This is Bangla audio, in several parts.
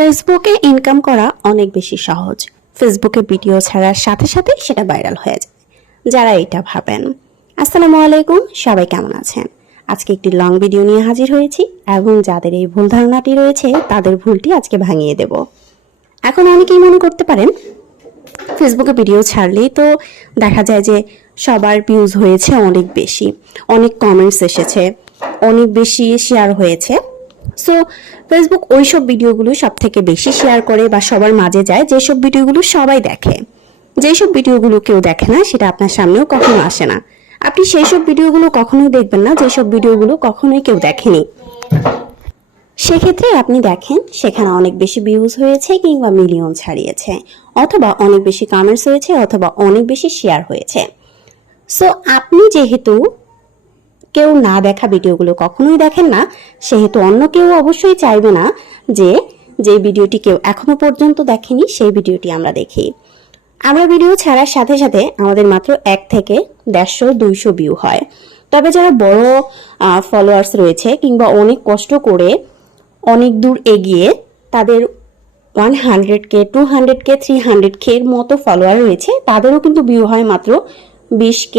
ফেসবুকে ইনকাম করা অনেক বেশি সহজ। ফেসবুকে ভিডিও ছাড়ার সাথে সাথে সেটা ভাইরাল হয়ে যায়। যারা এটা ভাবেন, আসসালামু আলাইকুম, সবাই কেমন আছেন? আজকে একটি লং ভিডিও নিয়ে হাজির হয়েছি এবং যাদের এই ভুল ধারণাটি রয়েছে তাদের ভুলটি আজকে ভাঙিয়ে দেব। এখন অনেকেই মনে করতে পারেন ফেসবুকে ভিডিও ছাড়লেই তো দেখা যায় যে সবার ভিউজ হয়েছে অনেক বেশি, অনেক কমেন্টস এসেছে, অনেক বেশি শেয়ার হয়েছে। সো ফেসবুক ওইসব ভিডিওগুলো সব থেকে বেশি শেয়ার করে বা সবার মাঝে যায় যেসব ভিডিওগুলো সবাই দেখে। যেসব ভিডিওগুলো কেউ দেখে না সেটা আপনার সামনেও কখনো আসে না। আপনি সেই সব ভিডিওগুলো কখনোই দেখবেন না যেসব ভিডিওগুলো কখনোই কেউ দেখেনি। সেক্ষেত্রে আপনি দেখেন সেখানে অনেক বেশি ভিউজ হয়েছে কিংবা মিলিয়ন ছাড়িয়েছে, অথবা অনেক বেশি কমেন্টস হয়েছে, অথবা অনেক বেশি শেয়ার হয়েছে। সো আপনি যেহেতু কেউ না দেখা ভিডিওগুলো কখনোই দেখেন না, সেহেতু অন্য কেউ অবশ্যই চাইবে না যে যে ভিডিওটি কেউ এখনো পর্যন্ত দেখেনি সেই ভিডিওটি আমরা দেখি। আমরা ভিডিও ছাড়ার সাথে সাথে আমাদের মাত্র 1 থেকে 150-200 ভিউ হয়। তবে যারা বড় ফলোয়ার্স রয়েছে কিংবা অনেক কষ্ট করে অনেক দূর এগিয়ে তাদের 100K, 200K, 300K এর মতো ফলোয়ার রয়েছে, তাদেরও কিন্তু ভিউ হয় মাত্র 20K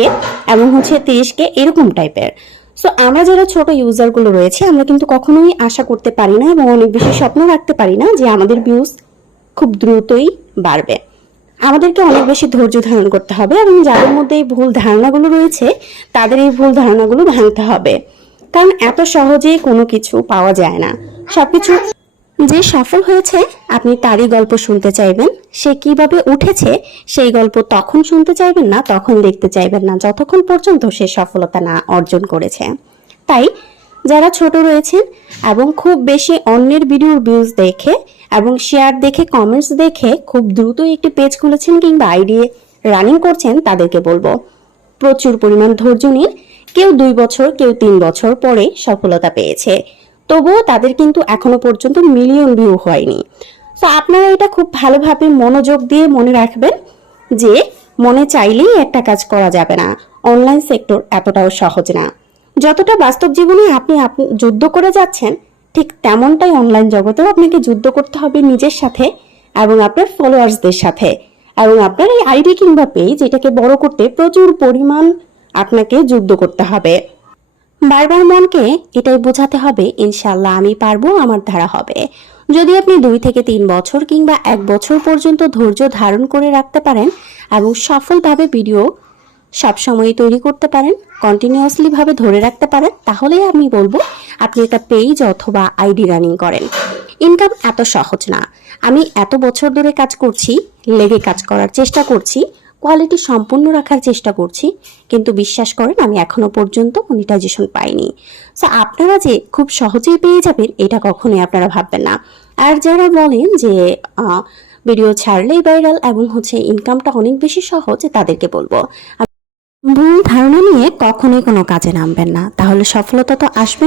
এবং 30K এরকম টাইপের। সো আমরা যারা ছোট ইউজারগুলো রয়েছে আমরা কিন্তু কখনোই আশা করতে পারি না এবং অনেক বেশি স্বপ্ন রাখতে পারি না যে আমাদের ভিউজ খুব দ্রুতই বাড়বে। আমাদেরকে অনেক বেশি ধৈর্য ধারণ করতে হবে এবং যাদের মধ্যে এই ভুল ধারণাগুলো রয়েছে তাদের এই ভুল ধারণাগুলো ভাঙতে হবে। কারণ এত সহজেই কোনো কিছু পাওয়া যায় না। সবকিছু যে সফল হয়েছে আপনি তারই গল্প শুনতে চাইবেন, সে কিভাবে উঠেছে সেই গল্প তখন শুনতে চাইবেন না, তখন দেখতে চাইবেন না যতক্ষণ পর্যন্ত সে সফলতা না অর্জন করেছে। তাই যারা ছোট রয়েছেন এবং খুব বেশি অন্যের ভিডিওর ভিউজ দেখে এবং শেয়ার দেখে, কমেন্টস দেখে খুব দ্রুত একটি পেজ খুলেছেন কিংবা আইডি রানিং করছেন, তাদেরকে বলবো প্রচুর পরিমাণ ধৈর্য নিন। কেউ 2 বছর, কেউ 3 বছর পরে সফলতা পেয়েছে, তবুও তাদের কিন্তু এখনো পর্যন্ত মিলিয়ন ভিউ হয়নি। তো আপনারা এটা খুব ভালোভাবে মনোযোগ দিয়ে মনে রাখবেন যে মনে চাইলেই একটা কাজ করা যাবে না। অনলাইন সেক্টর এতটাও সহজ না। যতটা বাস্তব জীবনে আপনি যুদ্ধ করে যাচ্ছেন, ঠিক তেমনটাই অনলাইন জগতেও আপনাকে যুদ্ধ করতে হবে নিজের সাথে এবং আপনার ফলোয়ার্সদের সাথে। এবং আপনার এই আইডি কিংবা পেজ এটাকে বড় করতে প্রচুর পরিমাণ আপনাকে যুদ্ধ করতে হবে। বারবার মনকে এটাই বোঝাতে হবে ইনশাআল্লাহ আমি পারবো, আমার দ্বারা হবে। যদি আপনি 2 থেকে 3 বছর কিংবা 1 বছর পর্যন্ত ধৈর্য ধারণ করে রাখতে পারেন এবং সফলভাবে ভিডিও সবসময় তৈরি করতে পারেন, কন্টিনিউয়াসলি ভাবে ধরে রাখতে পারেন, তাহলেই আমি বলবো আপনি একটা পেজ অথবা আইডি রানিং করেন। ইনকাম এত সহজ না। আমি এত বছর ধরে কাজ করছি, লেগে কাজ করার চেষ্টা করছি, কোয়ালিটি সম্পূর্ণ রাখার চেষ্টা করছি, কিন্তু বিশ্বাস করেন আমি এখনো পর্যন্ত মনিটাইজেশন পাইনি। সো আপনারা যে খুব সহজেই পেয়ে যাবেন এটা কখনোই আপনারা ভাববেন না। আর যারা বলেন যে ভিডিও ছাড়লেই ভাইরাল এবং ইনকামটা অনেক বেশি সহজ, তাদেরকে বলবো ভুল ধারণা নিয়ে কখনোই কোনো কাজে নামবেন না, তাহলে সফলতা তো আসবে